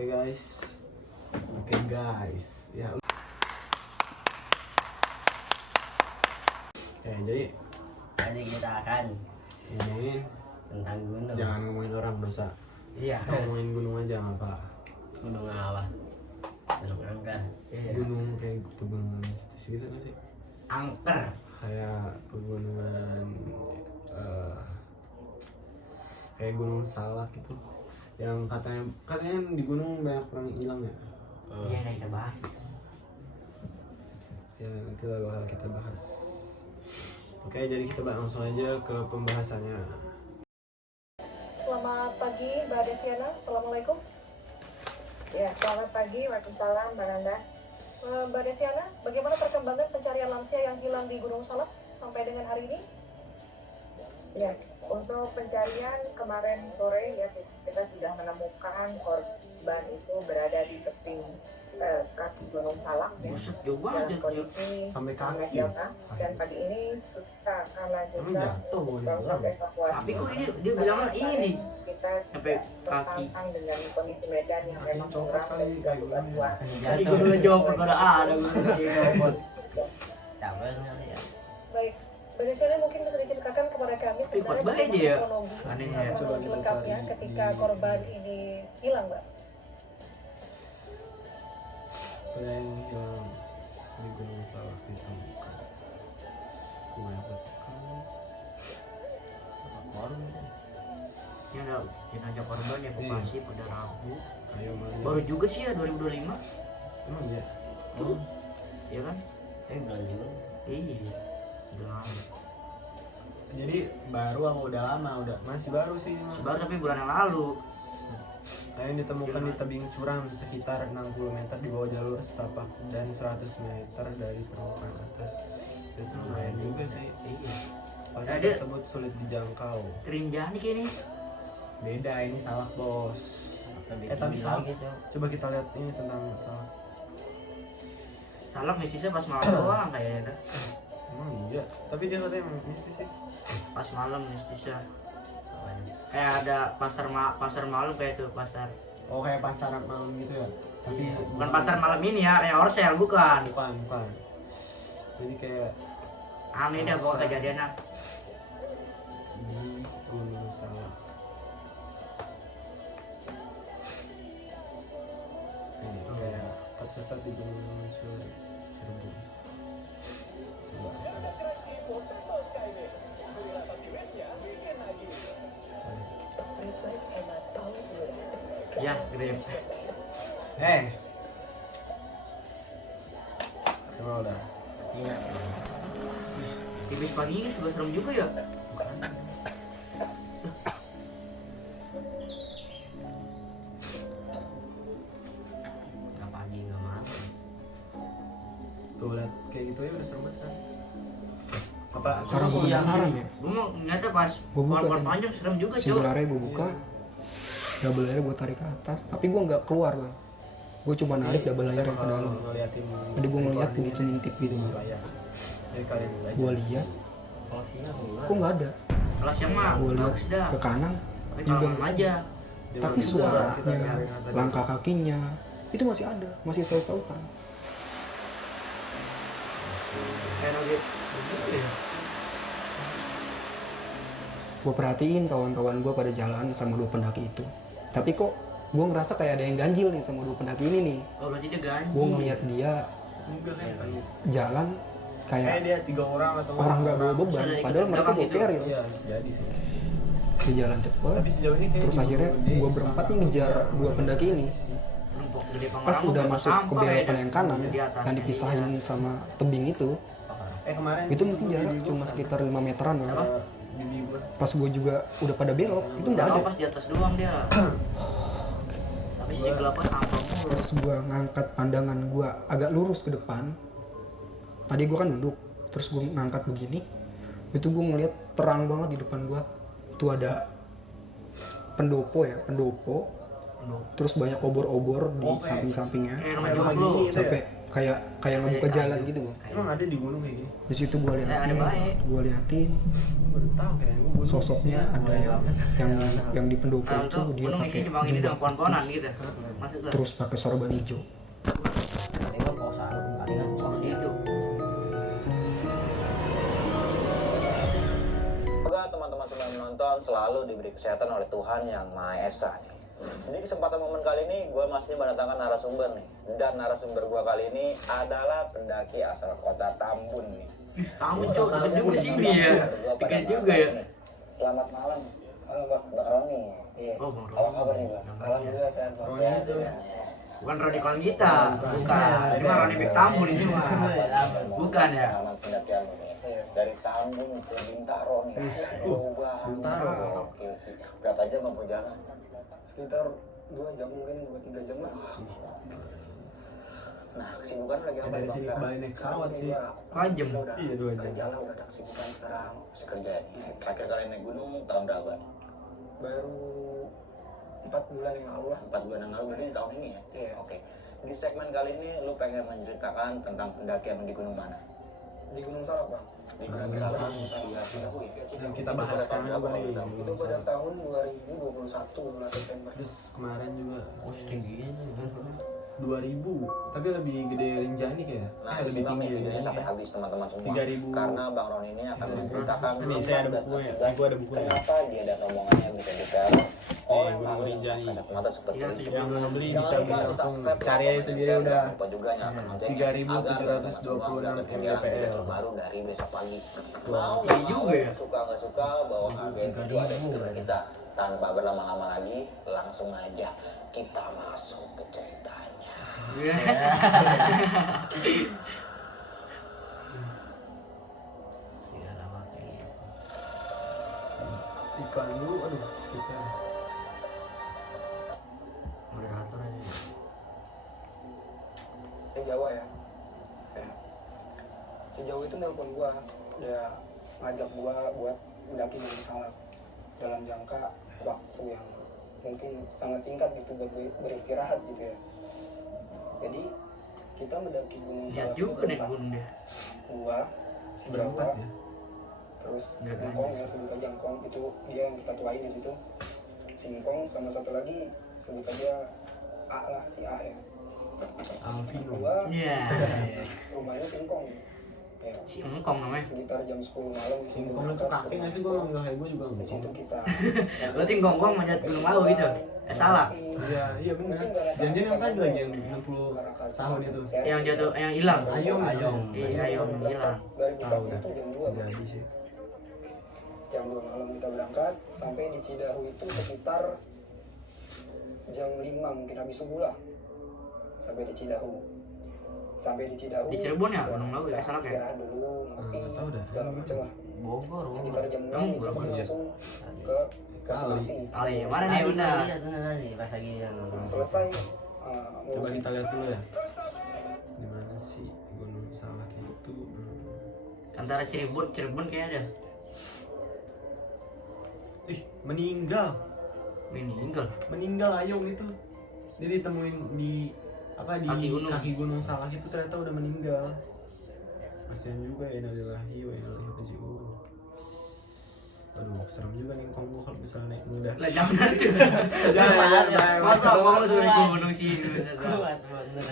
Oke guys. Ya. Jadi kita akan ngomongin tentang gunung. jangan ngomongin orang dosa. Iya. Ngomongin gunung aja nggak apa. Gunung apa? Gunung Angker. Iya. Gunung kayak pegunungan mistis gitu nggak sih? Angker. Kayak pegunungan kayak Gunung Salak gitu. Yang katanya di gunung banyak orang hilang ya. Iya, kita bahas itu. Ya nanti lah bakal kita bahas. Oke, jadi kita langsung aja ke pembahasannya. Selamat pagi Mbak Desiana, Assalamualaikum. Ya, selamat pagi, Waalaikumsalam, Mbak Nanda. Mbak Desiana, bagaimana perkembangan pencarian lansia yang hilang di Gunung Salak sampai dengan hari ini? Ya, untuk pencarian kemarin sore ya kita sudah menemukan korban itu berada di tebing kaki Gunung Salak ya, Buset, jauh dalam banget. kondisi Sampai sangat kaki. jauh. Dan pagi ini kita akan Emang lanjutkan jatuh boleh proses bilang. evakuasi. Tapi kok ini dia bilangnya ini kita sampai kaki. tertantang dengan kondisi medan yang Kaki memang copot curam dan kali, juga kayak bebatuan. Jadi gunung jopot pada ada gunung jopot. Capek kali ya. Baik, Mbak Desiana mungkin bisa diceritakan kepada kami sebenarnya baik bagaimana dia. kronologi Anehnya. kronologi Coba kita lengkapnya cari ketika di- korban ini hilang, Mbak. Ada yang hilang di Gunung Salak ditemukan. Banyak betul. Korban. Ini ada jenazah korban evakuasi pada Rabu. Ayo mari. Baru juga sih ya 2025. Emang iya. Iya kan? Bulan Juli. Iya. Udah lama. Jadi baru apa udah lama? Udah masih baru sih. Sebaru tapi bulan yang lalu. Yang ditemukan di tebing curam sekitar 60 meter di bawah jalur setapak dan 100 meter dari permukaan atas. Itu lumayan juga sih. Iya. Pasir Ada- tersebut sulit dijangkau. Kerinjani kayak ini. Beda, ini Salak bos. Tapi Salak. Coba kita lihat ini tentang Salak. Salak mistisnya pas malam doang kayaknya. Emang iya. Tapi dia katanya emang mistis sih. Pas malam mistisnya. Kayak ada pasar malam kayak itu pasar. Oh kayak pasar malam gitu ya. Tapi Iya. Bukan pasar malam ini ya, kayak Orsel bukan. bukan. Jadi kayak Aneh dah bawa kejadiannya. di Gunung Salak. Ini kayak tersesat di Gunung Cirebon. Ya, grip. Coba udah. Iya. Tipis pagi ini juga serem juga ya. Nggak pagi nggak malam. Tuh lihat kayak gitu ya udah serem banget kan. Apa? Karena gue penasaran ya, Gue mau ngeliatnya pas Gua buka pohon tadi. panjang serem juga cuy. single area gue buka, double layer gue tarik ke atas, tapi gue nggak keluar bang, gue cuma narik double layer yang ke dalam. Ngeliatin. Jadi gue ngeliat begitu ngintip gitu bang, Jadi kalian aja. gue lihat, kok nggak ada, Kelas yang mah gue lihat bagus dah. ke kanan, Tapi juga kalau nggak aja. Dia tapi juga kita suaranya, nyari-nyari tadi. langkah kakinya, itu masih ada, masih saut-sautan. Kayak nugget. Gue perhatiin kawan-kawan gue pada jalan sama dua pendaki itu, tapi kok gue ngerasa kayak ada yang ganjil nih sama dua pendaki ini nih. Oh berarti dia ganjil. Gue ngeliat dia Enggak kayak jalan kayak kayak dia 3 orang atau orang nggak bawa beban, Bisa ikut padahal mereka belakang bawa gitu. keril. Iya, bisa jadi sih. Dia jalan cepet, Tapi sejauh ini kayak terus akhirnya gue berempat nih ngejar dua pendaki ini. Numpuk gede Pas Pangrango, udah berapa masuk ke sampah belokan ya, yang kanan di atasnya. yang dipisahin sama tebing itu kemarin mungkin jarak cuma sekitar 5 meteran Apa? lah. Pas gue juga udah pada belok itu nggak ada. Oh, pas di atas doang dia. Tapi sisi gelapnya sampah mulu. Pas gue ngangkat pandangan gue agak lurus ke depan, tadi gue kan nunduk, terus gue ngangkat begini, itu gue ngeliat terang banget di depan gue. Itu ada pendopo ya, pendopo. Terus banyak obor-obor di samping-sampingnya. Kayak rumah nyokap lu. Sampai kayak ngebuka jalan gitu bang. Emang ada di gunung kayak gini? Di situ gue Ada liatin, baik. Baru tahu kayak gue sosoknya ada yang di pendopo Kalau itu tuh dia gunung pakai isinya cuma ini jubah dong, pohon-pohonan gitu. Masuk ke terus pakai sorban hijau. Palingan kosan, palingan pohon sosial. hijau. Semoga teman-teman semua yang menonton selalu diberi kesehatan oleh Tuhan Yang Maha Esa nih. Di kesempatan momen kali ini gue masih mendatangkan narasumber nih. Dan narasumber gue kali ini adalah pendaki asal kota Tambun nih. Tambun cok, deket juga sini ya. Deket juga ya. Selamat malam. Halo Bang Roni. Iya. Oh, Bang Roni. Apa kabar nih Bang? Alhamdulillah sehat Bang. Sehat, sehat. Bukan Roni kawan kita, bukan. Cuma Roni Bek Tambun ini mah. Bukan ya. Pengalaman pendakian nih. Dari Tambun ke Bintaro nih. Jauh banget. Bintaro. Gokil sih. Berapa jam mau jalan? Sekitar 2 jam mungkin 2-3 jam lah. Nah, kesibukan lagi apa Dari nih, Bang? sini ke Bali naik pesawat sih. Panjem. Iya, 2 jam. Kerja lah, udah ada kesibukan sekarang. Masih kerja nih. Terakhir kali naik gunung tahun berapa? Baru 4 bulan yang lalu lah. 4 bulan yang lalu, berarti di tahun ini ya? Iya. Oke. Di segmen kali ini lu pengen menceritakan tentang pendakian di gunung mana? Di Gunung Salak bang. Di Gunung Salak, Via Cidahu ya? Yang kita bahas sekarang apa nih? Itu pada tahun 2021 bulan September. Terus kemarin juga Oh, setingginya. 2000, tapi lebih gede Rinjani kayak. Nah, lebih disimak tinggi nih videonya Rinjani sampai kayak. habis teman-teman semua. 3.000. Karena Bang Ron ini akan menceritakan Ini saya ada sebab dan bukunya, akibat gua ada bukunya. kenapa dia dan rombongannya bisa detail oleh Gunung makhluk Rinjani. yang kasat mata seperti Iya, itu. tujuh Yang belum beli Jangan bisa lupa beli langsung di-subscribe, cari aja sendiri share, udah. jangan lupa juga nyalakan loncengnya 3.326 agar teman-teman semua nggak ketinggalan mdpl. video terbaru dari besok pagi. Mau Tinggi nggak juga mau, ya? suka nggak suka bahwa agen itu ada di depan kita. Tanpa berlama-lama lagi, langsung aja kita masuk ke ceritanya. Iya, lama kayak gitu. Iklan dulu, aduh sekitar. Moderator aja. Jawa ya. Sejauh itu nelpon gua, dia ngajak gua buat mendaki Gunung Salak dalam jangka waktu yang mungkin sangat singkat gitu buat gue beristirahat gitu ya. Jadi kita mendaki Gunung Lihat Salak juga nih gunung dia. gua, si Berempat Jawa, ya. terus Lihat Ngkong yang sebut aja Ngkong itu dia yang kita tuain di situ. Si Ngkong sama satu lagi sebut aja A lah, si A ya. Alvino. Gua Iya. rumahnya si Ngkong. Ya, Si Engkong namanya. sekitar jam 10 malam Singkong itu kakek nggak sih, gue manggil kayak gue juga di situ ngomong. kita Berarti Engkong manjat gunung lawu gitu. Salah. Iya, iya benar. Janjian yang tadi lagi yang 60 tahun itu. Yang jatuh, yang hilang. Ayong, Ayong. Iya, Ayong hilang. dari Tahu Bekasi dah. itu jam 2 Bang. Jadi sih. Jam 2 malam kita berangkat sampai di Cidahu itu sekitar jam 5 mungkin habis subuh lah sampai di Cidahu. Sampai di Cidahu Di Cirebon ya, Gunung Lawu ya, kita Salak ya? istirahat dulu, ngopi, Nggak tahu dah. segala macam lah. Bogor. Sekitar jam 6 Emang kita Bogor, pun iya. langsung ke Kasmasi. Kali mana nih benar? Iya, tadi pas lagi yang Selesai Coba ngurusin kita lihat dulu ya. Di mana sih Gunung Salak itu? Antara Cirebon kayaknya ada. Ih, meninggal. Meninggal. Ayong itu. Dia ditemuin di apa di Kaki gunung. Salak itu ternyata udah meninggal. Kasian juga ya, innalillahi wa inna ilaihi raji'un. Aduh, serem juga nih Ngkong gua kalau misalnya naik muda. Lah jangan tuh. Jangan. Masa abang lu suruh naik gunung sih. kuat bener.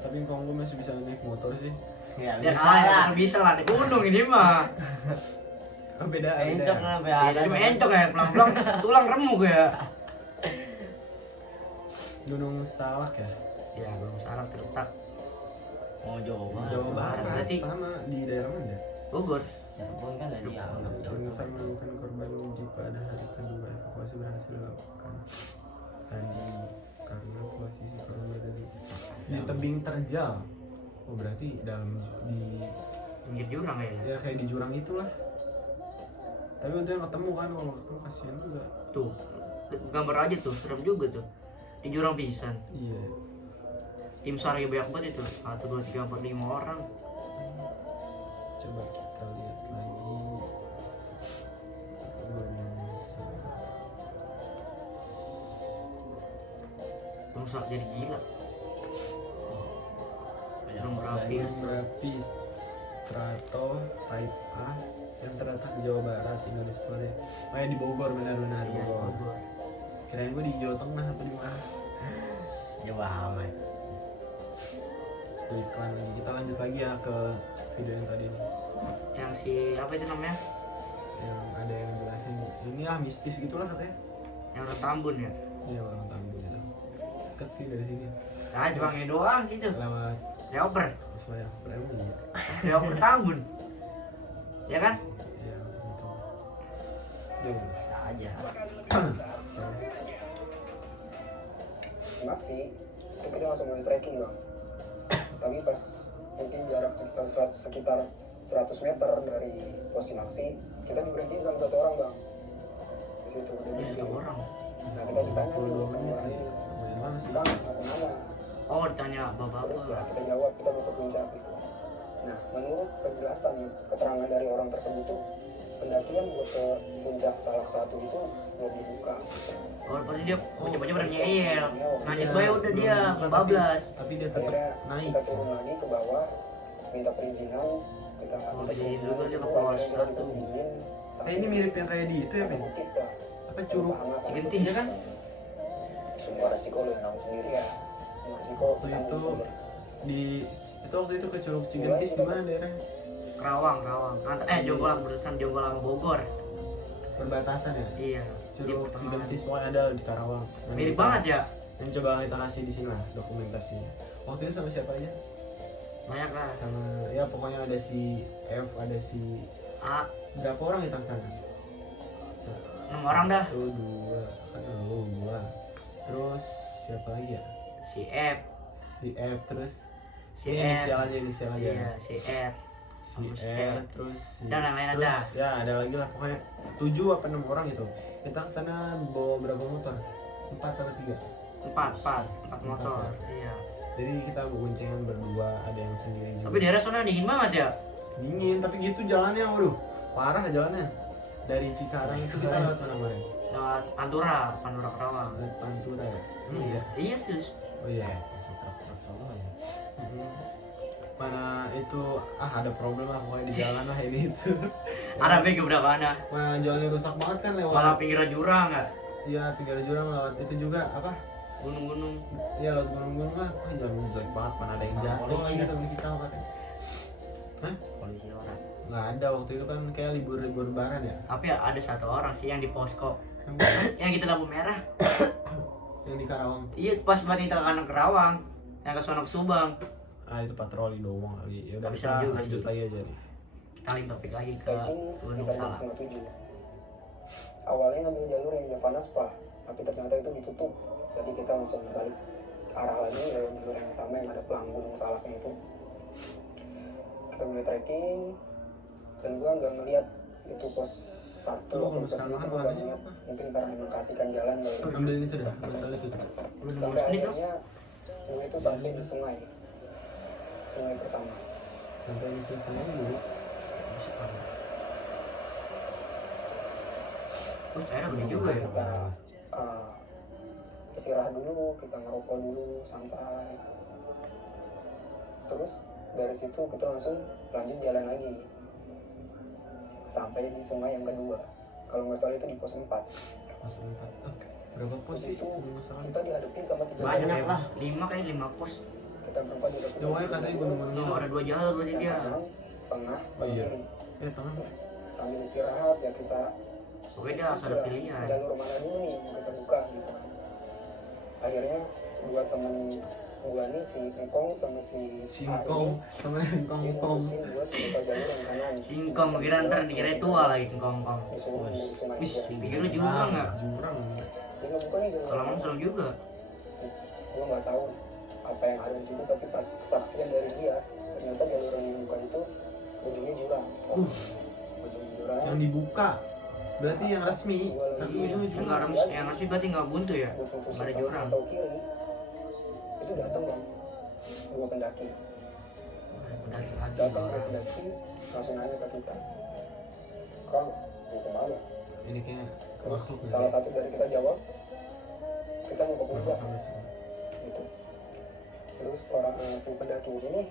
Tapi Ngkong gua masih bisa naik motor sih. Ya, Ya bisa kalah lah. ya, bisa lah naik gunung ini mah. Oh, beda. Encok lah, be ada. Ini mah encok ya, pelang-pelang tulang remuk ya. Gunung Salak ya. Ya, Gunung Salak terletak Oh, Jawa. Jawa Barat Berarti- sama di daerah mana? Bogor. Cirebon kan jadi anggap Tim Jawa. SAR menemukan korban di pada hari kedua evakuasi berhasil dilakukan tadi karena posisi korban berada di tebing terjal. Oh berarti dalam di Pinggir jurang ya. ya kayak di jurang itulah. Tapi untungnya ketemu kan, kalau ketemu kasihan juga. Tuh. Gambar aja tuh, serem juga tuh. Di jurang pisan. Iya. Tim SAR ya banyak banget itu. 1 2 3 4 5 orang. Coba kita lihat lagi. Gunung Salak. Gunung Salak jadi gila. Merapi. Merapi Strato Type A yang terletak di Jawa Barat, Indonesia tepatnya. Oh ya di Bogor, benar-benar Iya, Bogor. Bogor. Kirain gue di Jawa Tengah atau di mana. Coba aman. Di iklan lagi. Kita lanjut lagi ya ke video yang tadi nih. Yang si apa itu namanya? Yang ada yang jelasin ini mistis gitulah katanya. Yang orang Tambun ya. Iya orang Tambun itu. Dekat sih dari sini. Ah, Jepangnya doang sih itu. Lewat Leoper. Ismail Premu. Leoper Tambun. Ya kan? Ya gitu. Duh. Bisa aja. Enak sih, itu kita langsung mulai trekking bang. Tapi pas mungkin jarak sekitar 100 meter dari pos aksi, kita diberhentiin sama satu orang bang. Di situ udah Ini berhenti. satu orang. Nah kita ditanya nih sama orang ini, Lumayan lama sih. bang mau kemana? Oh, ditanya bapak. Terus ya kita jawab kita mau ke puncak gitu. Nah menurut penjelasan keterangan dari orang tersebut tuh pendakian buat ke puncak Salak Satu itu belum dibuka. Oh, berarti dia coba-coba pernah nyeyel. Lanjut Iya, gue udah belum dia dibuka, bablas. Tapi dia tetap Akhirnya naik. kita turun lagi ke bawah, minta perizinan, kita Oh, minta izin perizinan dulu di sih situ, ke pos akhirnya kita satu. dikasih izin. Ini mirip yang kayak di itu ya, Ben? Bukit lah. Apa curug? Cigenting ya kan? Semua resiko lu yang nanggung sendiri. Iya, semua risiko Waktu tanggung itu sendiri. di itu waktu itu ke Curug Cigentis di mana daerahnya? Kerawang. Jonggolang berurusan Jonggolang Bogor. Perbatasan ya? Iya. Di Curug pertengahan. Cigentis pokoknya ada di Karawang. Nanti Mirip kita- banget ya. Yang coba kita kasih di sini lah dokumentasinya. Waktu itu sama siapa aja? Banyak lah. Sama ya pokoknya ada si F, ada si A, berapa orang kita kesana? 6 orang dah. Satu, dua, kan lu dua. Terus siapa lagi ya? Si F, Si F terus si ini R. inisial aja. Iya, si R. Si Sama si R R. terus si Dan lain-lain terus, ada. ya ada lagi lah pokoknya 7 apa 6 orang gitu. Kita kesana bawa berapa motor? 4 atau 3? 4 motor. ya? Iya. Jadi kita boncengan berdua, ada yang sendiri juga. Tapi daerah sana dingin banget ya. Dingin, tapi gitu jalannya, waduh, parah jalannya. Dari Cikarang itu kita lewat mana kemarin? Lewat Pantura Kerawang. Lewat Pantura ya? Iya. Iya, serius. Oh iya. Bisa truk-truk semua ya. Mm-mm. Mana itu ada problem lah pokoknya di jalan lah ini itu. Ada bego berapa mana? Mana jalannya rusak banget kan Malah lewat. pinggir jurang nggak? Iya pinggir jurang lewat itu juga apa? Gunung-gunung. Iya lewat gunung-gunung lah. Wah jalan jelek banget, mana ada yang jatuh Polisi lagi ya? temen kita makanya. Polisi orang. Nggak ada waktu itu kan kayak libur-libur lebaran ya. Tapi ada satu orang sih yang di posko. Yang, Yang kita lampu merah. yang di Karawang. Iya, pas buat kita ke kanan Kerawang. Yang ke sono ke Subang. Ah itu patroli doang kali. Ya udah Tapi kita seru juga lanjut sih. lagi aja nih. Kita link topik lagi ke Trekking Gunung sekitar jam Salak. 6:30. Awalnya ngambil jalur yang Javanaspa, tapi ternyata itu ditutup. Jadi kita langsung balik arah lagi lewat jalur yang utama yang ada pelang Gunung Salaknya itu. Kita mulai trekking, dan gua nggak ngeliat itu pos 1 Lu kalau atau pos sekarang 2 makan gua nggak makannya ngeliat. apa? Mungkin karena emang kasihkan jalan kali. Ambil itu dah, ambil itu. Lu 15 Sampai menit loh. akhirnya gue itu sampai di sungai pertama. Sampai di sini dulu. Airnya gede juga ya. Kita istirahat dulu, kita ngerokok dulu, santai. Terus dari situ kita langsung lanjut jalan lagi sampai di sungai yang kedua. Kalau nggak salah itu di pos 4. Pos 4. Berapa pos Pos sih? itu Nggak salah. kita dihadapin sama 3 Banyak jalur. lah. 5 kayak 5 pos. Kita berempat dihadapin Ya, makanya katanya gunung-gunung. Iya, ada 2 jalur berarti yang dia. kanan, tengah, sama Iya. kiri. Tengah. Sambil istirahat ya kita Pokoknya dia harus ada diskusi lah, pilihan. jalur mana dulu nih yang kita buka gitu kan. Akhirnya 2 temen gua nih si Engkong sama si A Singkong, sama ini Engkong. ngurusin buat buka jalur yang kanan. Singkong kira ntar dikira tua lagi kongkong. Disuruh nunggu sungai Wih, aja. pikir lu jurang nggak? Jurang. Dia nggak buka nih jalur Kalau kanan. mau serem juga. Gua nggak tahu apa yang ada di situ, tapi pas kesaksian dari dia ternyata jalur yang dibuka itu ujungnya jurang. Ujungnya jurang. Yang dibuka. Berarti yang resmi. Kan Iya, ujung-ujung yang resmi berarti nggak buntu ya? Gua putusin Nggak ada kanan jurang. atau kiri itu datang bang 2 pendaki Pendaki lagi. datang 2 pendaki langsung nanya ke kita, Kang mau kemana? ini kayaknya Terus makhluk salah satu dari kita jawab, kita mau ke puncak Makhluk. gitu. Terus orang si pendaki ini nih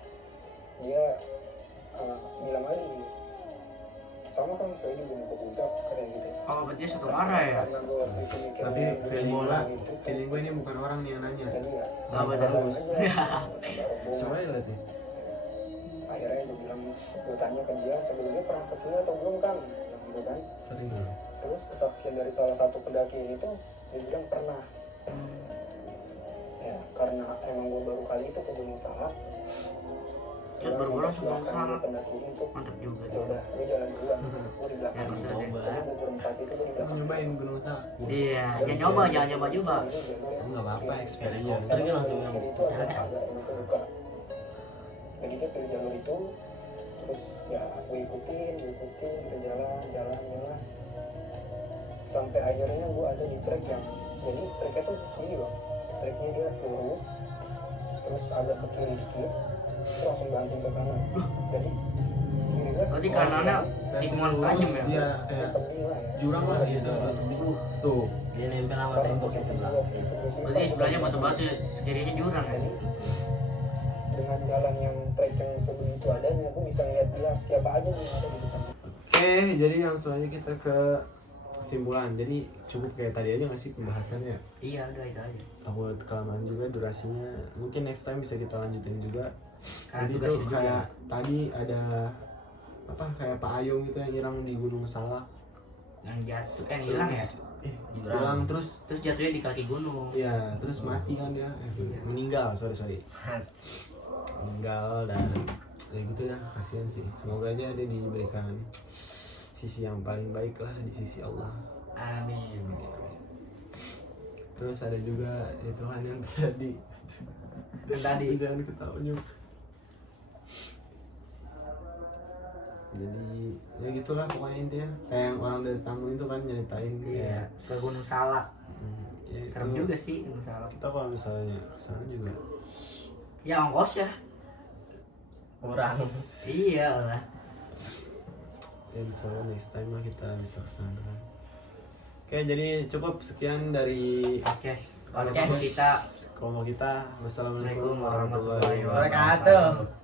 dia bilang lagi gini, sama kan saya juga mau ke puncak katanya gitu. Oh berarti satu arah ya. Karena gue waktu itu mikirnya Tapi feeling bola gue, gitu, feeling gue ini bukan orang nih yang nanya. jadi ya Apa bola terus? aja, rombongan. Coba ya lihat nih. Akhirnya gue bilang, gue tanya ke dia sebelumnya pernah kesini atau belum kan, bilang gitu kan. Sering loh. Terus kesaksian dari salah satu pendaki ini tuh dia bilang pernah. Ya karena emang gue baru kali itu ke Gunung Salak. Terus baru orang sebelum silahkan Salak. pendaki ini tuh, Mantap juga ya tuh. udah lu jalan duluan, gue di belakang. Ya, betul deh. Jadi gue berempat itu gue di Aku belakang. nyobain Gunung Salak. Iya, jangan nyoba, jangan nyoba juga. Nggak apa-apa, experience. Helikopter kan langsung Kiri itu agak emang kebuka. Jadi dia pilih jalur itu, terus ya gue ikutin, kita jalan. Sampai akhirnya gue ada di trek yang, jadi treknya tuh gini bang, treknya dia lurus, terus agak ke kiri dikit, terus langsung banting ke kanan. Jadi kirinya Berarti kanannya tikungan tajam ya. Dia kayak tebing lah ya. jurang lah gitu. Tuh. Dia nempel sama Karena tembok di posisi sebelah. gua waktu itu, gua sumpah Berarti gua sebelahnya nggak batu-batu, sekirinya jurang ya. Jadi dengan jalan yang trek yang sebegitu adanya, gue bisa ngeliat jelas siapa aja yang ada di depan. Oke, jadi langsung aja kita ke kesimpulan. Jadi cukup kayak tadi aja nggak sih pembahasannya? Iya udah itu aja. Aku kelamaan juga durasinya. Mungkin next time bisa kita lanjutin juga. Karena Jadi tugas tuh ini juga. kayak tadi ada apa kayak Pak Ayung gitu yang nyerang di Gunung Salak. Yang jatuh, yang hilang ya. Hilang terus Terus jatuhnya di kaki gunung. ya terus mati kan dia. Meninggal, sorry. Meninggal dan ya gitu dah, kasihan sih. Semoga aja dia diberikan sisi yang paling baik lah di sisi Allah. Amin. Terus ada juga ya Tuhan yang tadi jangan ketawa juga. Jadi ya gitulah pokoknya intinya kayak yang orang dari tamu itu kan nyeritain Iya, kayak ke Gunung Salak. ya itu, Serem juga sih Gunung Salak. kita kalau misalnya kesana juga Ya ongkos ya. Kurang. Iya lah. ya insya Allah next time lah kita bisa kesana. Oke, jadi cukup sekian dari Podcast kita. kalau kita. Wassalamualaikum Waalaikumsalam warahmatullahi warahmatullahi Wabarakatuh.